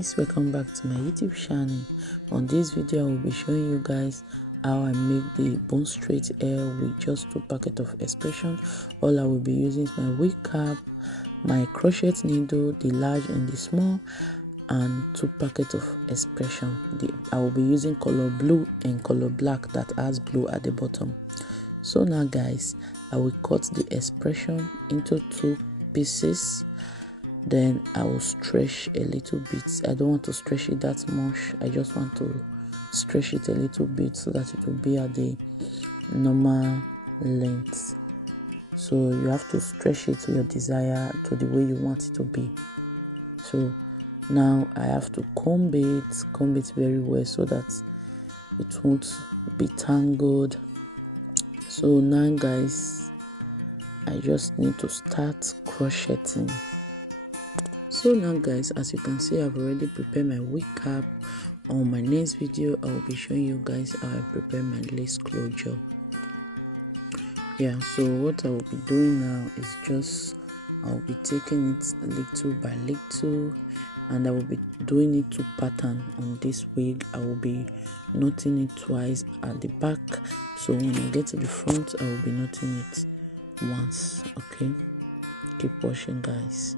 guys, welcome back to my YouTube channel. On this video I will be showing you guys how I make the bone straight hair with just 2 packets of Xpression. All I will be using is my wig cap, my crochet needle, the large and the small, and 2 packets of Xpression. I will be using color blue and color black that has blue at the bottom. So now guys, I will cut the Xpression into 2 pieces. Then I will stretch a little bit. I don't want to stretch it that much. I just want to stretch it a little bit so that it will be at the normal length. So you have to stretch it to your desire, to the way you want it to be. So now I have to comb it very well so that it won't be tangled. So now guys, I just need to start crocheting. So now guys, as you can see, I've already prepared my wig cap. On my next video I will be showing you guys how I prepare my lace closure. Yeah, so what I will be doing now is just I'll be taking it little by little, and I will be doing it to pattern on this wig. I will be knotting it twice at the back, so when I get to the front I will be knotting it once. Okay, keep watching guys.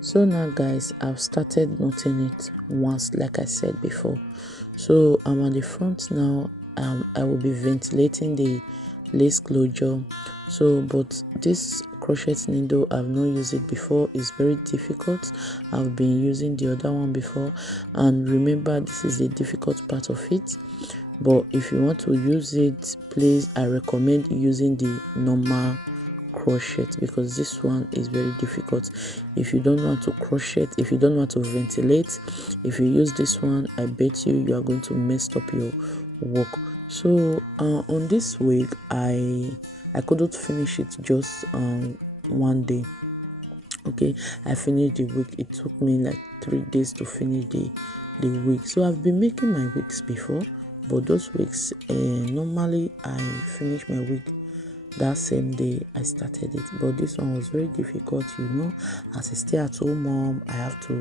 So now guys, I've started knotting it once like I said before. So I'm on the front now. I will be ventilating the lace closure. So but this crochet needle, I've not used it before. It's very difficult. I've been using the other one before, and remember this is the difficult part of it. But if you want to use it, please, I recommend using the normal crochet, because this one is very difficult. If you don't know how to crochet, if you don't know how to ventilate, if you use this one, I bet you are going to mess up your work. So on this wig I I couldn't finish it just one day. Okay, I finished the wig. It took me like 3 days to finish the wig. So I've been making my wigs before, but those wigs normally I finish my wig that same day I started it. But this one was very difficult, as a stay-at-home mom. I have to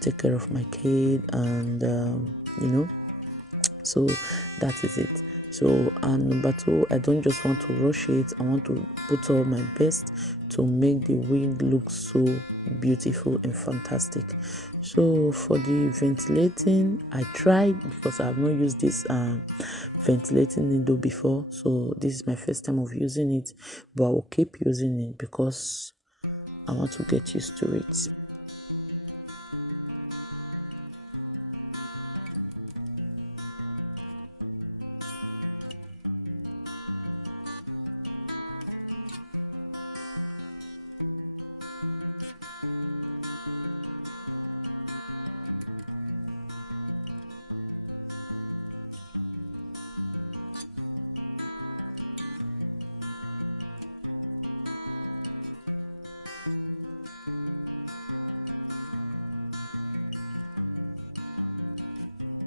take care of my kid, and so that is it. So number 2, I don't just want to rush it. I want to put all my best to make the wig look so beautiful and fantastic. So for the ventilating, I tried, because I have not used this ventilating needle before, so this is my first time of using it, but I will keep using it because I want to get used to it.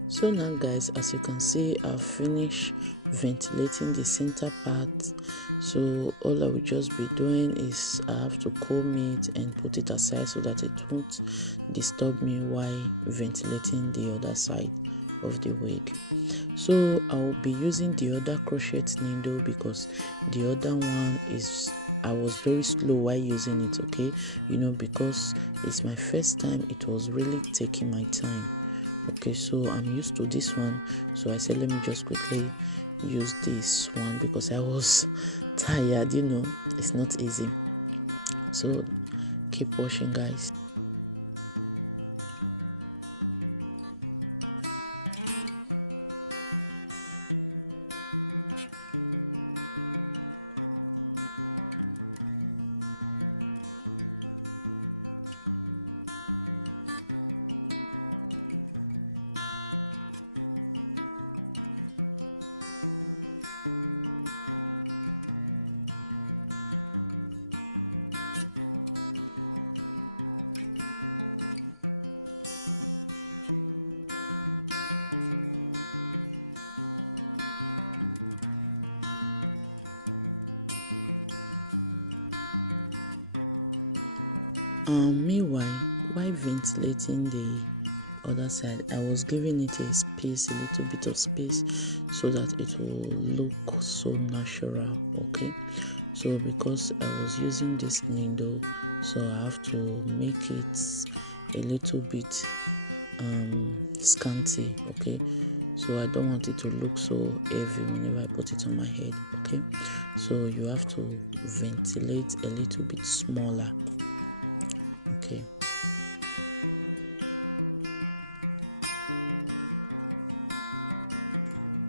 So now guys, as you can see, I've finished ventilating the center part. So all I will just be doing is I have to comb it and put it aside so that it won't disturb me while ventilating the other side of the wig. So I will be using the other crochet needle because the other one I was very slow while using it, okay, because it's my first time. It was really taking my time. Okay, so I'm used to this one, so I said let me just quickly use this one because I was tired. It's not easy. So keep watching, guys. Meanwhile, while ventilating the other side, I was giving it a space, a little bit of space, so that it will look so natural. Okay, so because I was using this needle, so I have to make it a little bit scanty. Okay, so I don't want it to look so heavy whenever I put it on my head. Okay, so you have to ventilate a little bit smaller.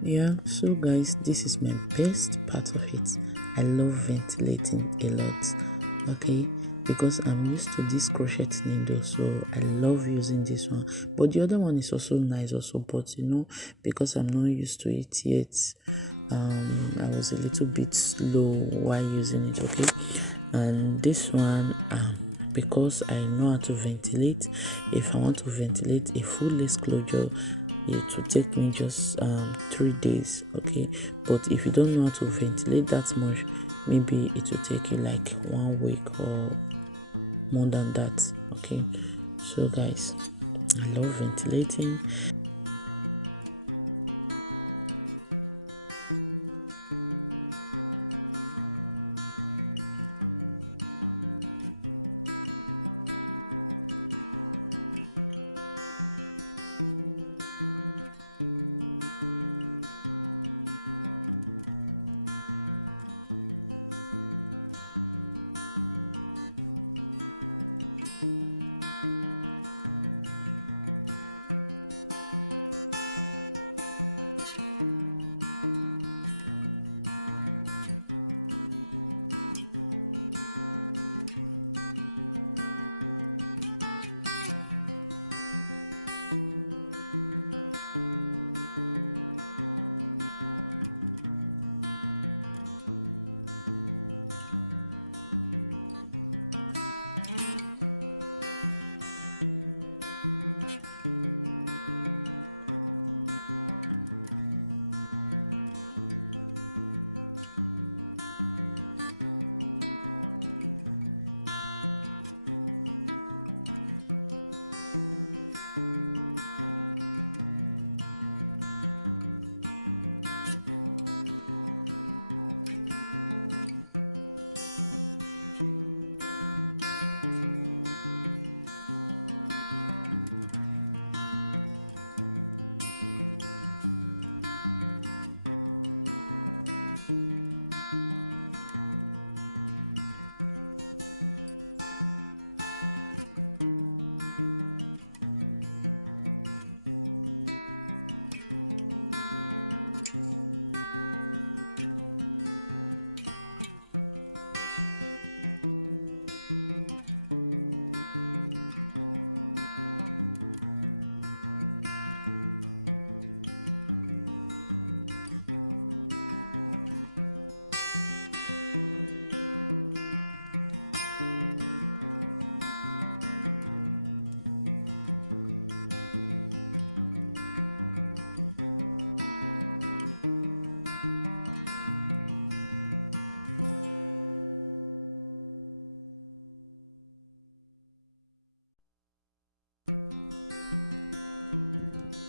Yeah, so guys, this is my best part of it. I love ventilating a lot, okay, because I'm used to this crochet needle, so I love using this one. But the other one is also nice also, but because I'm not used to it yet, I was a little bit slow while using it, okay. And this one, because I know how to ventilate, if I want to ventilate a full lace closure, it will take me just 3 days, okay. But if you don't know how to ventilate that much, maybe it will take you like 1 week or more than that, okay. So guys, I love ventilating.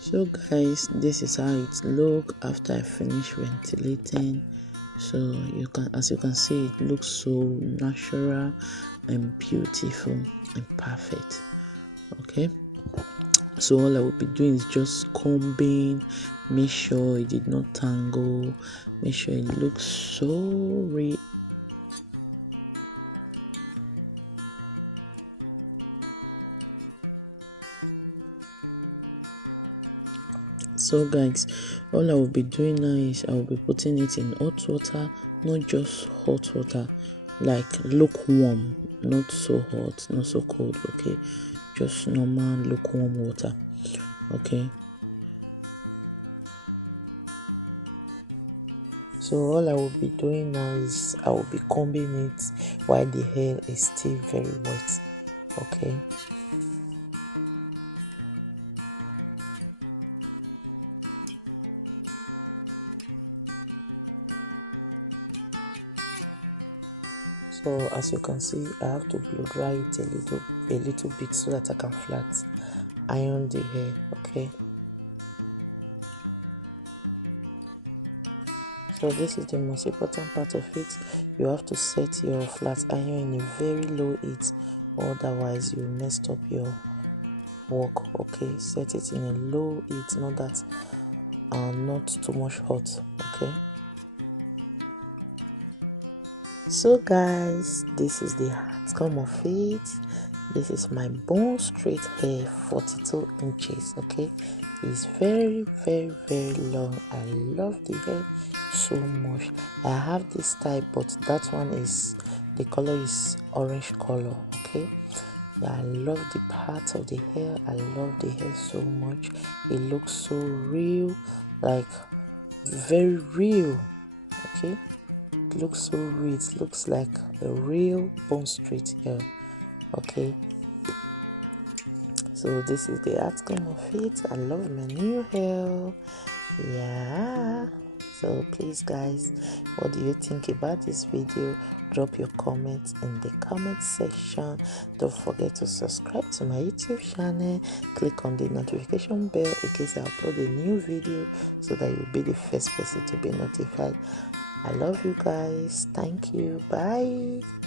So guys, this is how it look after I finish ventilating. So as you can see, it looks so natural and beautiful and perfect. Okay, so all I will be doing is just combing, make sure it did not tangle, make sure it looks so real. So guys, all I will be doing now is I will be putting it in hot water, not just hot water, like lukewarm, not so hot, not so cold. Okay, just normal lukewarm water. Okay, so all I will be doing now is I will be combing it while the hair is still very wet. Okay. So as you can see, I have to blow dry it a little bit so that I can flat iron the hair. Okay. So this is the most important part of it. You have to set your flat iron in a very low heat, otherwise you messed up your work. Okay, set it in a low heat, not that not too much hot. Okay. So guys, this is the outcome of it. This is my bone straight hair, 42 inches. Okay, it's very long. I love the hair so much. I have this type, but that one is, the color is orange color. Okay, yeah, I love the part of the hair. I love the hair so much. It looks so real, like very real. Okay, it looks so real. It looks like a real bone straight hair. Okay, so this is the outcome of it. I love my new hair. Yeah, so please guys, what do you think about this video? Drop your comments in the comment section. Don't forget to subscribe to my YouTube channel. Click on the notification bell in case I upload a new video, so that you'll be the first person to be notified. I love you guys. Thank you. Bye.